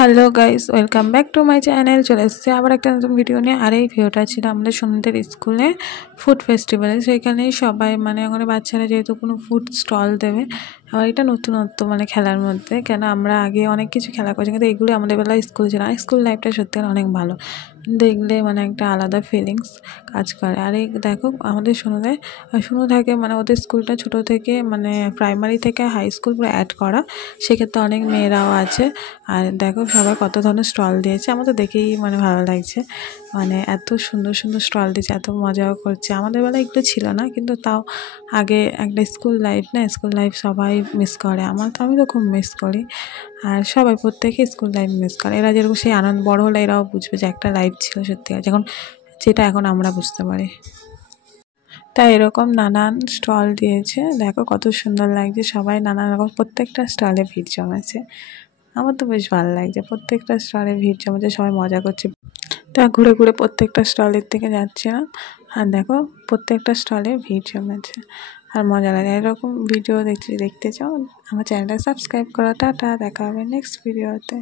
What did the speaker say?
Hello guys, welcome back to my channel. চলে এসেছে আবার একটা নতুন ভিডিও নিয়ে। আর এই ভিডিওটা ছিল আমাদের সন্ধ্যের স্কুলে ফুড ফেস্টিভ্যালে। সেখানে সবাই ওখানে বাচ্চারা যেহেতু কোনো ফুড স্টল দেবে, আর এটা নতুনত্ব খেলার মধ্যে। কেন আমরা আগে অনেক কিছু খেলা করছি, কিন্তু এগুলো আমাদের বেলায় স্কুল ছিল না। স্কুল লাইফটা সত্যি অনেক ভালো, দেখলে একটা আলাদা ফিলিংস কাজ করে। আর এই দেখো আমাদের শুনু থাকে ওদের স্কুলটা ছোট থেকে প্রাইমারি থেকে হাই স্কুল পুরো অ্যাড করা, সেক্ষেত্রে অনেক মেয়েরাও আছে। আর দেখো সবাই কত ধরনের স্টল দিয়েছে, আমার তো দেখেই ভালো লাগছে। এত সুন্দর সুন্দর স্টল দিয়েছে, এত মজাও করছে। আমাদের বেলায় এগুলো ছিল না, কিন্তু তাও আগে একটা স্কুল লাইফ স্কুল লাইফ সবাই মিস করে। আমি তো খুব মিস করি, আর সবাই প্রত্যেকে স্কুল লাইফ মিস করে। এরা যেরকম সেই আনন্দ, বড় হলে এরাও বুঝবে যে একটা লাইফ ছিল সত্যি, যেটা এখন আমরা বুঝতে পারি। তাই এরকম নানান স্টল দিয়েছে, দেখো কত সুন্দর লাগছে। সবাই নানান রকম প্রত্যেকটা স্টলে ভিড় জমেছে। আমার তো বেশ ভালো লাগছে, প্রত্যেকটা স্টলে ভিড় জমেছে, সবাই মজা করছে। তা ঘুরে ঘুরে প্রত্যেকটা স্টলের দিকে যাচ্ছিলাম, আর দেখো প্রত্যেকটা স্টলে ভিড় জমেছে আর মজা লাগে। এরকম ভিডিও দেখতে চাও, আমার চ্যানেলটা সাবস্ক্রাইব করো। টাটা, দেখা হবে নেক্সট ভিডিওতে।